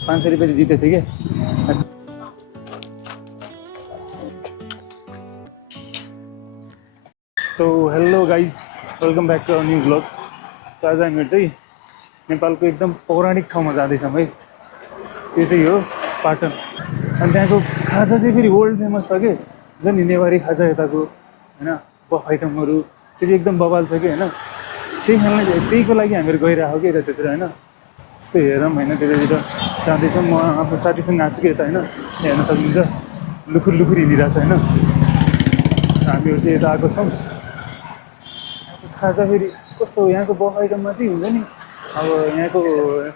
₹500 जिते थे क्या? So hello guys, welcome back to our new vlog. So आज हामीहरु चाहिँ नेपालको एकदम पौराणिक ठाउँमा जाँदैछौँ है। त्यो चाहिँ हो पाटन। अनि त्यहाँको खाजा चाहिँ फेरि वर्ल्ड फेमस छ के, जुन नेवारी खाजा यताको हैन, बफ आइटमहरु त्यो चाहिँ एकदम बवाल छ के हैन। त्यहीको लागि हामीहरु गइरहेको के त्यतातिर हैन। सो हेरौँ हैन, त्यतातिर जाँदैछौँ। म आफ्नो साथीसँग आएको छु के यता हैन, हेर्न सक्नुहुन्छ लुखुर लुखुर हिँडिरहेको छ हैन। हामीहरु चाहिँ यता आएको छौँ। खाजा फेरि कस्तो हो यहाँको बफ आइटममा चाहिँ हुन्छ नि, अब यहाँको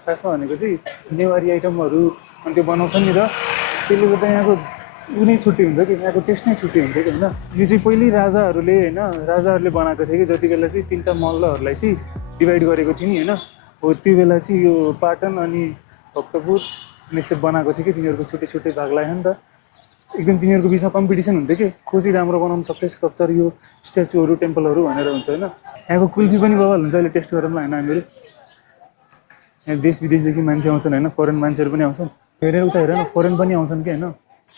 खासमा भनेको चाहिँ नेवारी आइटमहरु अनि त्यो बनाउँछ नि, र त्यसले गर्दा यहाँको उनी छुट्टी हुन्छ कि, यहाँको टेस्ट नै छुट्टी हुन्छ कि हैन। यो चाहिँ पहिल्यै राजाहरूले हैन, राजाहरूले बनाएको थियो कि, जति बेला चाहिँ तीनटा मल्लहरूलाई चाहिँ डिभाइड गरेको थियो नि हैन, हो त्यो बेला चाहिँ यो पाटन अनि भक्तपुर यसले बनाएको थियो कि, तिनीहरूको छुट्टै छुट्टै भाग लाग्यो नि त। एकदम तिनीहरूको बिचमा कम्पिटिसन हुन्छ कि, को चाहिँ राम्रो बनाउन सक्छ स्कल्पचर, यो स्ट्याचुहरू टेम्पलहरू भनेर हुन्छ हैन। यहाँको कुल्फी पनि बवाल हुन्छ, अहिले टेस्ट गरौँ ल हैन हामीहरू। यहाँ देश विदेशदेखि मान्छे आउँछन् हैन, फरेन मान्छेहरू पनि आउँछन्। हेरेर उता हेर न, फरेन पनि आउँछन् कि हैन,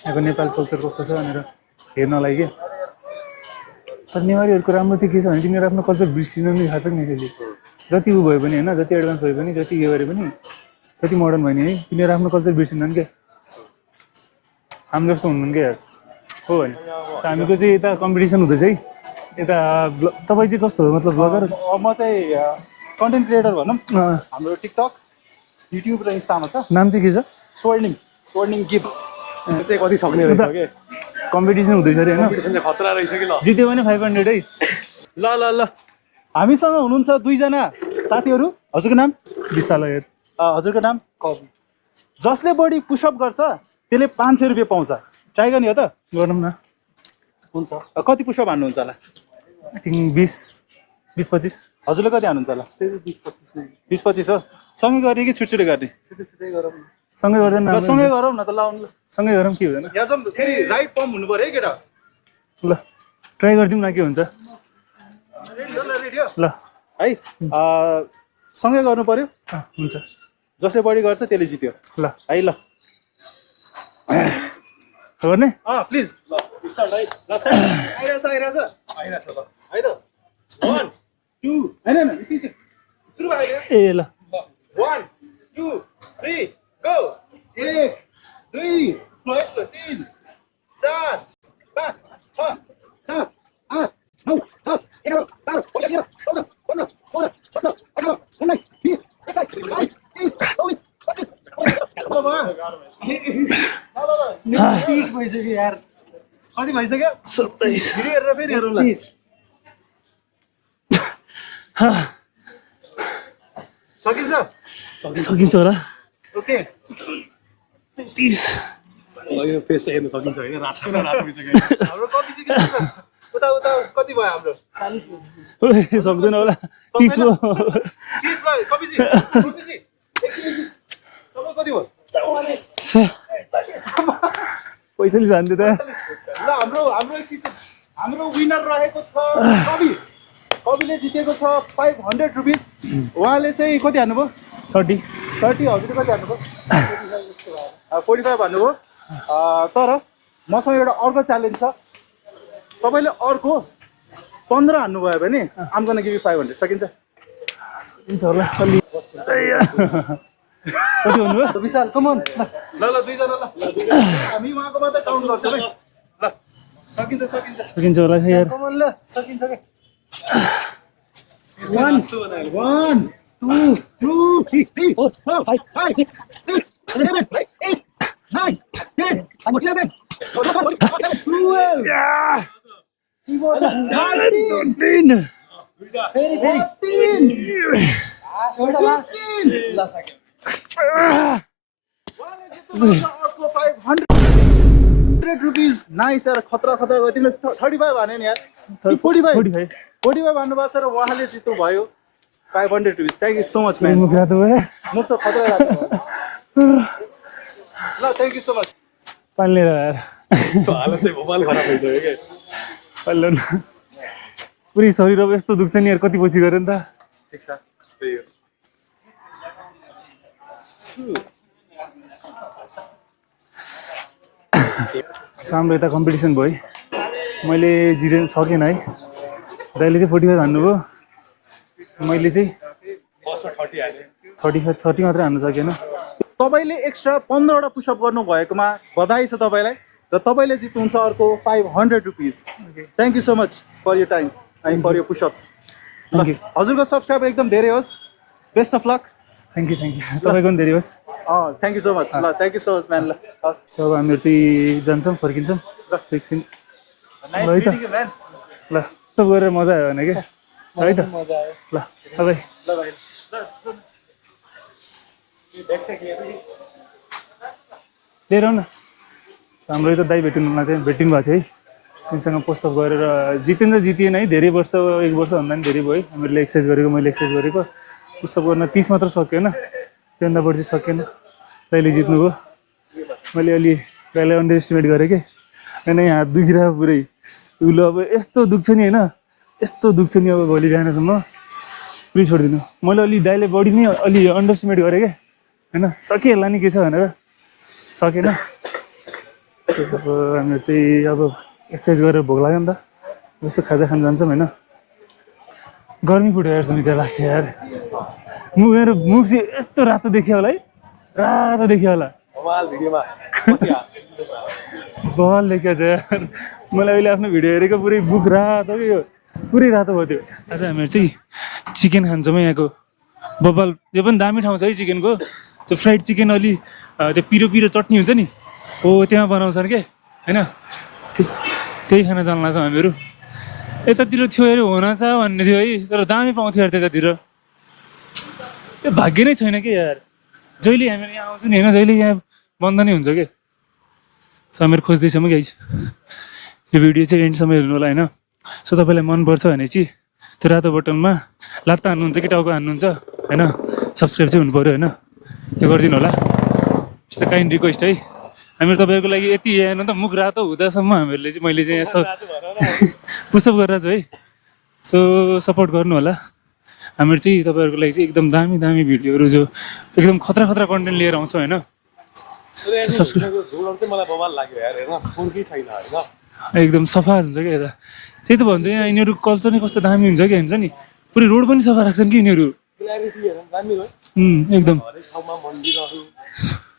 यहाँको नेपाल कल्चर कस्तो छ भनेर हेर्नलाई के। तर नेवारीहरूको राम्रो चाहिँ के छ भने तिनीहरू आफ्नो कल्चर बिर्सिनु नै थाहा छ नि फेरि। जति उ भयो पनि हैन, जति एडभान्स भयो पनि, जति यो गरे पनि, जति मोडर्न भयो नि है, तिनीहरू आफ्नो कल्चर बिर्सिँदैन क्या। हामी जस्तो हुनुहुन्न क्या यार, हो होइन। हामीको चाहिँ यता कम्पिटिसन हुँदैछ है यता। तपाईँ चाहिँ कस्तो हो, मतलब ब्लगर? म चाहिँ कन्टेन्ट क्रिएटर भनौँ। हाम्रो टिकटक, युट्युब र इन्स्टामा छ। नाम चाहिँ के छ? स्वर्णिङ गिफ्ट्स। त्यो चाहिँ कति सक्ने रहेछ के, कम्पिटिसन हुँदैछ अरे हैन। कम्पिटिसन चाहिँ खतरा रहेछ कि। ल जित्यो भने 500 है। ल ल ल हामीसँग हुनुहुन्छ दुईजना साथीहरू। हजुरको नाम? विशाल यार। हजुरको नाम? कवि। जसले बढी पुसअप गर्छ त्यसले 500 रुपियाँ पाउँछ। ट्राई गर्ने हो त? गरौँ न। हुन्छ। कति पुसअप हान्नुहुन्छ होला? I think 20-25। हजुरले कति हान्नुहुन्छ होला? 20-25 हो। सँगै गर्ने कि छुटछुटै गर्ने? छुटछुटै गरौँ न। सँगै गर्दैन ल सँगै गरौँ न त। ल सँगै गरौँ, के हुँदैन। यहाँ जाउँ फेरि राइट फर्म हुनु पर्यो है केटा। ल ट्राई गरिदिउँ न, के हुन्छ। रेडी हो ल है। सँगै गर्नु पर्यो। हुन्छ। जसले बढी गर्छ त्यसले जित्यो। ल है ल गर्ने प्लिज। ल स्टार्ट है। ल आइरहेछ ल है त। 1 2 हैन सुरु भयो। ए ल 1 2 3 गो। 1 2 स्लो 3 4 5 6 7 8 9 10 11 12 13 14 15 16 17 18 19 20 21 22 23 24 25 30 भइसक्यो यार। कति भइसक्यो? 27। भिडियो हेरेर फेरि हेरौँ ल। सकिन्छ होला। ओके। 30। यो फेस हेर्न सकिन्छ होइन? रातो भइसक्यो हाम्रो। कति चाहिँ उता कति भयो हाम्रो? 40 भइसक्यो। सक्दैन होला। 30 भयो। 30 भयो। कति चाहिँ सबै कति भयो? 45 हान्थ्यो त। ल हाम्रो हाम्रो विनर रहेको छ कवि। कविले जितेको छ 500 रुपिस। उहाँले चाहिँ कति हान्नुभयो? 30। हजुरले कति हान्नुभयो? 45 हान्नुभयो। तर मसँग एउटा अर्को च्यालेन्ज छ। तपाईँले अर्को 15 हान्नुभयो भने आम गर्न गिभ यु 500। सकिन्छ? सकिन्छ होला। अलि कति भन्नुभयो? विशाल कमन। ल दुईजना ल हामी उहाँको मात्रै काउन्ट गर्छौँ है। ल सकिन्छ होला यार। कमन ल सकिन्छ के। 1 2 3 4 5 6 7 8 9 10 11 12 13 फेरि 500 रुपिस। नाइस यार, खतरा गयो। तिमीले 35 भने नि यार। 45 भन्नुभएको छ र उहाँले जित्नु भयो 500 rupees. Thank you so much man. मुख त खतरा लाग्छ। ल थ्याङ्क यू सो मच। पाल्ने यार सो हालत चाहिँ भोपाल खराब भइसक्यो क्या पाल्नु न पुरै शरीर अब यस्तो दुख्छ नि यार कति पछि गऱ्यो नि त ठिक छ त्यही हो हाम्रो यता कम्पिटिसन भयो मैले जित्न सकेन है दाइले चाहिँ 45 हान्नुभयो मैले चाहिँ 30 मात्रै हान्न सकेन तपाईँले एक्स्ट्रा 15 वटा पुसअप गर्नु भएकोमा बधाई छ तपाईँलाई र तपाईँले जित्नुहुन्छ अर्को 500 rupees thank you so much for your time and for your pushups thank you हजुरको सब्सक्राइबर एकदम धेरै होस् best of luck thank you तपाईँको पनि धेरै होस् थ्याङ्क यू सो मच ल thank you so much man ल हस् अब हामीहरू चाहिँ जान्छौँ फर्किन्छौँ ल एकछिन ल है त ल सब गरेर मजा आयो भने क्या है त ल तपाईँ लिएर आउन हाम्रो त दाइ भेटिनु भएको थियो है तिनसँग पोस्टअप गरेर जितेन र जितिएन है धेरै वर्ष 1 वर्ष भन्दा पनि धेरै भयो हामीहरूले एक्सर्साइज गरेको मैले एक्सर्साइज गरेको पुसअप गर्न 30 मात्र सकेन त्योभन्दा बढी सकेन दाइले जित्नुभयो मैले अलि दाइलाई अन्डर एस्टिमेट गरेँ कि होइन यहाँ हात दुखिरहेको पुरै उसले अब यस्तो दुख्छ नि होइन यस्तो दुख्छ नि अब भोलि बिहानसम्म पुरै छोडिदिनु मैले अलि दाइले बढी नै अलि अन्डर एस्टिमेट गरेँ क्या होइन सकिहाल्ला नि के छ भनेर सकेन अब हामीहरू चाहिँ अब एक्सर्साइज गरेर भोक लाग्यो नि त यसो खाजा खान जान्छौँ होइन गर्मी फुट्यो यार सुनि त्यहाँ लास्ट यार मेरो मुख चाहिँ यस्तो रातो देखियो होला है रातो देखियो होला भोपाल भिडियोमा बल देखियो छ यार मलाई अहिले आफ्नो भिडियो हेरेको पुरै बुक रातो कि यो पुरै रातो भयो त्यो आज हामीहरू चाहिँ चिकन खान्छौँ यहाँको बबाल यो पनि दामी ठाउँ छ है चिकनको त्यो फ्राइड चिकन अलि त्यो पिरो पिरो चटनी हुन्छ नि हो त्यहाँ बनाउँछन् के होइन त्यही खाना जान लाग्छौँ हामीहरू यतातिर थियो अरे हुन छ भन्ने थियो है तर दामी पाउँथ्यो यार त्यतातिर त्यो भाग्य नै छैन कि यार जहिले हामीहरू यहाँ आउँछौँ नि होइन जहिले यहाँ बन्द नै हुन्छ क्या हामीहरू खोज्दैछौँ कि गाइस यो भिडियो चाहिँ एन्डसम्म हेर्नु होला होइन सो तपाईँलाई मनपर्छ भने चाहिँ त्यो रातो बटनमा लात्ता हान्नुहुन्छ कि टाउको हान्नुहुन्छ होइन सब्सक्राइब चाहिँ हुनु पऱ्यो होइन त्यो गरिदिनु होला यस्तो काइन्ड रिक्वेस्ट है हामीहरू तपाईँहरूको लागि यति हेर्नु त मुख रातो हुँदासम्म हामीहरूले चाहिँ मैले चाहिँ यहाँ पुसअप गरेर छु है सो सपोर्ट गर्नु होला हामीहरू चाहिँ तपाईँहरूको लागि चाहिँ एकदम दामी दामी भिडियोहरू जो एकदम खतरा खतरा कन्टेन्ट लिएर आउँछौँ होइन मलाई बवाल लाग्यो यार हेर्न फोन केही छैन होइन एकदम सफा हुन्छ क्या यता त्यही त भन्छ यहाँ यिनीहरू कल्चर नै कस्तो दामी हुन्छ कि हुन्छ नि पुरै रोड पनि सफा राख्छन् कि यिनीहरू एकदम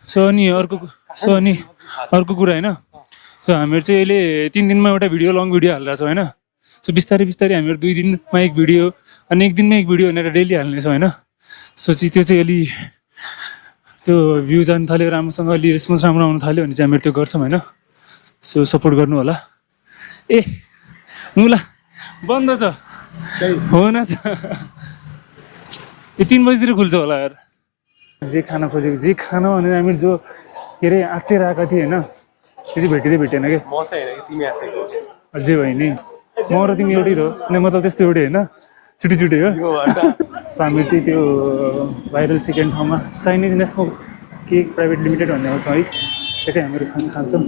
सो अनि अर्को कुरा होइन सो हामीहरू चाहिँ अहिले 3 दिनमा एउटा भिडियो लङ भिडियो हालिरहेको छौँ होइन सो बिस्तारै बिस्तारै हामीहरू 2 दिनमा एक भिडियो अनि 1 दिनमा एक भिडियो भनेर डेली हाल्नेछौँ होइन सो चाहिँ त्यो चाहिँ अलि त्यो भ्यू जानु थाल्यो राम्रोसँग अलि रेस्पोन्स राम्रो आउनु थाल्यो भने चाहिँ हामीहरू त्यो गर्छौँ होइन सो सपोर्ट गर्नु होला ए मुला बन्द छ हो न छ यो 3 बजीतिर खुल्छ होला यार जे खान खोजेको जे खान भने हामीहरू जो के अरे आँटेर आएका थिएँ होइन त्यो चाहिँ भेटेन क्या म चाहिँ हेरेँ तिमी आएको अझै भयो नि म र तिमी एउटै हो अनि मतलब त्यस्तो एउटै होइन छुट्टी हो सो हामी चाहिँ त्यो भाइरल चिकन ठाउँमा Chinese national cake private limited भन्ने आउँछ है त्यही हामीहरू खान्छौँ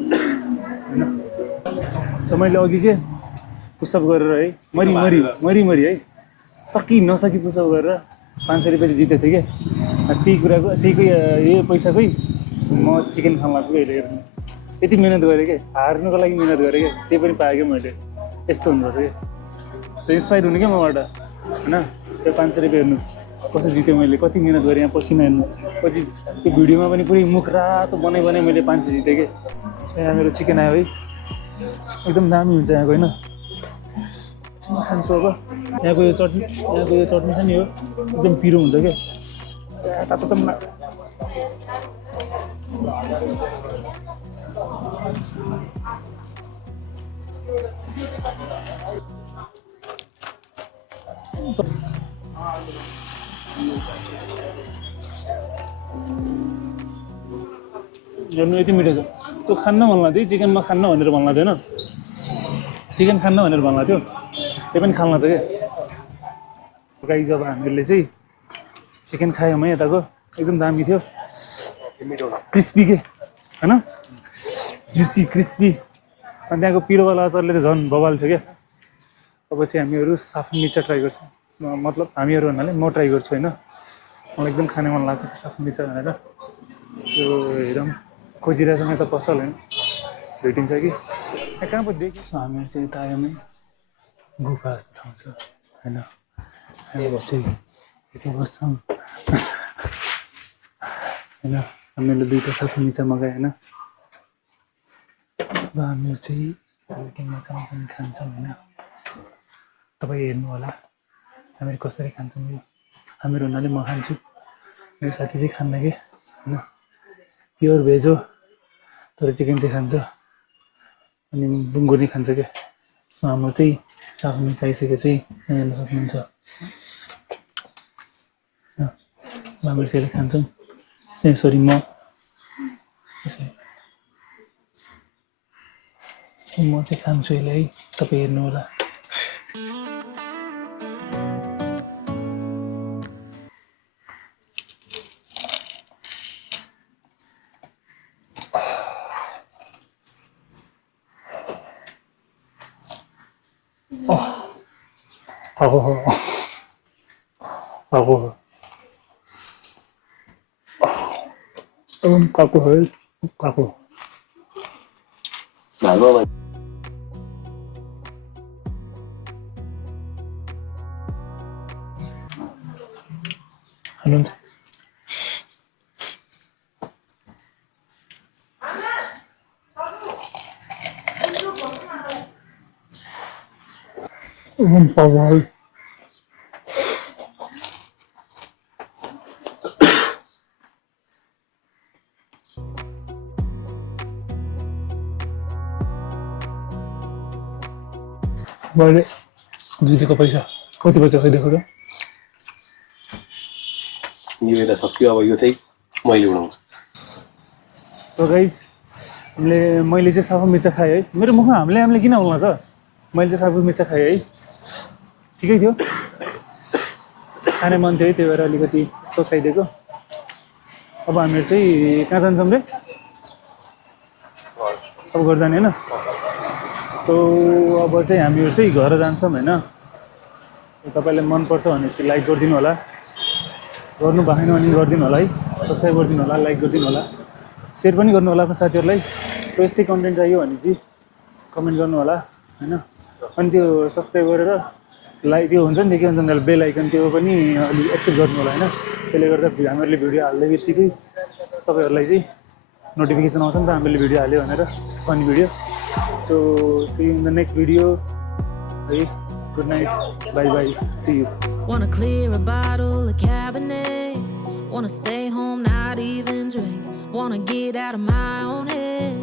होइन सो मैले अघि के पुसअप गरेर है मरी है नसकी पुसअप गरेर 500 रुपियाँ जितेको थिएँ क्या त्यहीको यही पैसाकै म चिकन खान लाग्छु कि अहिले हेर्नु यति मिहिनेत गरेँ क्या हार्नुको लागि मिहिनेत गरेँ क्या त्यही पनि पाएँ क्या मैले यस्तो हुनुपर्छ क्या सो इन्सपायर हुनु क्या मबाट होइन त्यो 500 रुपियाँ हेर्नु कसरी जितेँ मैले कति मिहिनेत गरेँ यहाँ पसिना हेर्नु पछि त्यो भिडियोमा पनि पुरै मुख रातो बनाइ मैले 500 जितेँ क्या सो यहाँ मेरो चिकन आयो है एकदम दामी हुन्छ यहाँको होइन खान्छु अब यहाँको यो चटनी छ नि यो एकदम पिरो हुन्छ क्या तातो चम्ना हेर्नु यति मिठो छ त्यो खान्न मन लाग्थ्यो चिकनमा खान्न भनेर मन लाग्थ्यो होइन चिकन खान्न भनेर मन लाग्थ्यो त्यो पनि खान लाग्छ क्या गाई जब हामीहरूले चाहिँ चिकन खायौँ है यताको एकदम दामी थियो क्रिस्पी के होइन जुसी क्रिस्पी। अनि त्यहाँको पिरोवाला अचारले त झन् बवाल थियो क्या। अब चाहिँ हामीहरू साफा मिर्चा ट्राई गर्छौँ, मतलब हामीहरू भन्नाले म ट्राई गर्छु होइन। मलाई एकदम खाने मन लाग्छ साफा मिर्चा भनेर। सो हेरौँ खोजिरहेछ म त पसल होइन भेटिन्छ कि कहाँ पो देखेँ। सो हामीहरू चाहिँ यता आयोमै गुफा जस्तो ठाउँ छ होइन। हामीहरू चाहिँ यति बस्छौँ होइन। हामीले दुईवटा साफा मिर्चा मगायो होइन। अब हामीहरू चाहिँ मिटिङमा चाहिँ पनि खान्छौँ होइन। तपाईँ हेर्नु होला हामीहरू कसरी खान्छौँ। यो हामीहरू हुनाले म खान्छु, मेरो साथी चाहिँ खान्न कि होइन। प्योर भेज हो तर चिकन चाहिँ खान्छ अनि बुङ्गो नै खान्छ क्या। सो हाम्रो चाहिँ साफा मिर्चा आइसकेको चाहिँ हेर्न सक्नुहुन्छ। हामीहरू चाहिँ खान्छौँ ए सरी म चाहिँ खान्छु यसले है। तपाईँ हेर्नु होला। काको हाल्नुहुन्छ। मैले जितेको पैसा कति पैसा खै देखो त। यो यता सक्यो, अब यो चाहिँ मैले उडाउँछु। सो गाइस मैले चाहिँ साफा मिर्चा खाएँ है। मेरो मुखमा हामीले किन आउला त। मैले चाहिँ साफा मिर्चा खाएँ है, ठिकै थियो। खाने मन थियो त्यही भएर अलिकति यसो खाइदिएको। अब हामीहरू चाहिँ कहाँ जान्छौँ रे? अब घर जाने होइन। सो अब चाहिँ हामीहरू चाहिँ घर जान्छौँ होइन। तपाईँलाई मनपर्छ भने चाहिँ लाइक गरिदिनु होला, गर्नु भएन भने गरिदिनु होला है। सब्सक्राइब गरिदिनु होला, लाइक गरिदिनु होला, सेयर पनि गर्नु होला आफ्नो साथीहरूलाई। र यस्तै कन्टेन्ट चाहियो भने चाहिँ कमेन्ट गर्नु होला होइन। अनि त्यो सब्सक्राइब गरेर लाइक त्यो हुन्छ नि के भन्छ नि बेल आइकन त्यो पनि अलिक एक्टिभ गर्नु होला होइन। त्यसले गर्दा हामीहरूले भिडियो हाल्ने बित्तिकै तपाईँहरूलाई चाहिँ नोटिफिकेसन आउँछ नि त हामीले भिडियो हाल्यो भनेर, funny video. So see you in the next video है। Good night, bye bye, see you. Wanna clear a bottle of Cabernet. Wanna stay home, not even drink. Wanna get out of my own head.